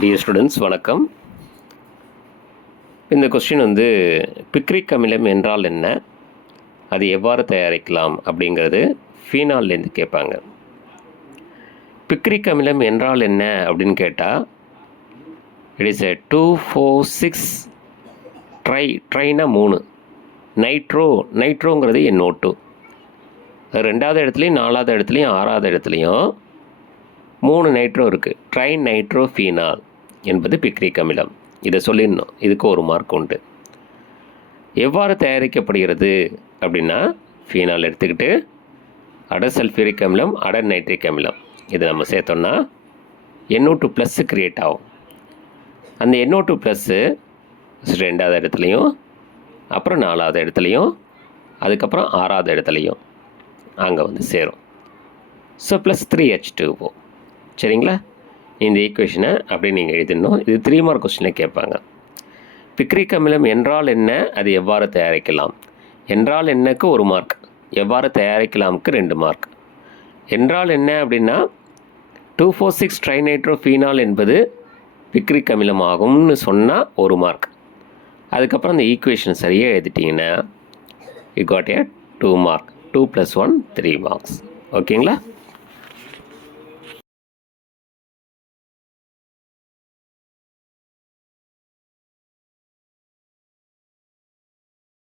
Dear students வணக்கம். இந்த question வந்து பிக்ரிக் அமிலம் என்றால் என்ன? அது எவ்வாறு தயாரிக்கலாம் அப்படிங்கிறது ஃபீனால்லேருந்து கேட்பாங்க. பிக்ரிக் அமிலம் என்றால் என்ன அப்படின்னு கேட்டால் it is a two four six tri ட்ரைனா மூணு. நைட்ரோ நைட்ரோங்கிறது என் டூ ரெண்டாவது இடத்துலையும் நாலாவது இடத்துலையும் ஆறாவது இடத்துலையும் மூணு நைட்ரோ இருக்குது ட்ரை நைட்ரோ ஃபீனால் என்பது பிக்ரிக் அமிலம். இதை சொல்லிடணும். இதுக்கு ஒரு மார்க் உண்டு. எவ்வாறு தயாரிக்கப்படுகிறது அப்படின்னா ஃபீனால் எடுத்துக்கிட்டு அட சல்ஃபியூரிக் அமிலம் அட நைட்ரிக் அமிலம். இதை நம்ம சேர்த்தோம்னா என்ஓ டூ ப்ளஸ்ஸு க்ரியேட் ஆகும். அந்த என்ஓ டூ ப்ளஸ்ஸு ரெண்டாவது இடத்துலையும் அப்புறம் நாலாவது இடத்துலையும் அதுக்கப்புறம் ஆறாவது இடத்துலையும் அங்கே வந்து சேரும். So plus three H two O சரிங்களா? இந்த ஈக்குவேஷனை அப்படியே நீங்கள் எழுதிடணும். இது த்ரீ மார்க் கொஸ்டினில் கேட்பாங்க. பிக்ரிக் அமிலம் என்றால் என்ன? அது எவ்வாறு தயாரிக்கலாம்? என்றால் என்னக்கு ஒரு மார்க் எவ்வாறு தயாரிக்கலாமுக்கு ரெண்டு மார்க் என்றால் என்ன அப்படின்னா two four six trinitro phenol என்பது பிக்ரிக் அமிலம் ஆகும்னு சொன்னால் ஒரு மார்க் அதுக்கப்புறம் அந்த ஈக்குவேஷன் சரியாக எழுதிட்டிங்கன்னா you got a two mark two plus one three marks ஓகேங்களா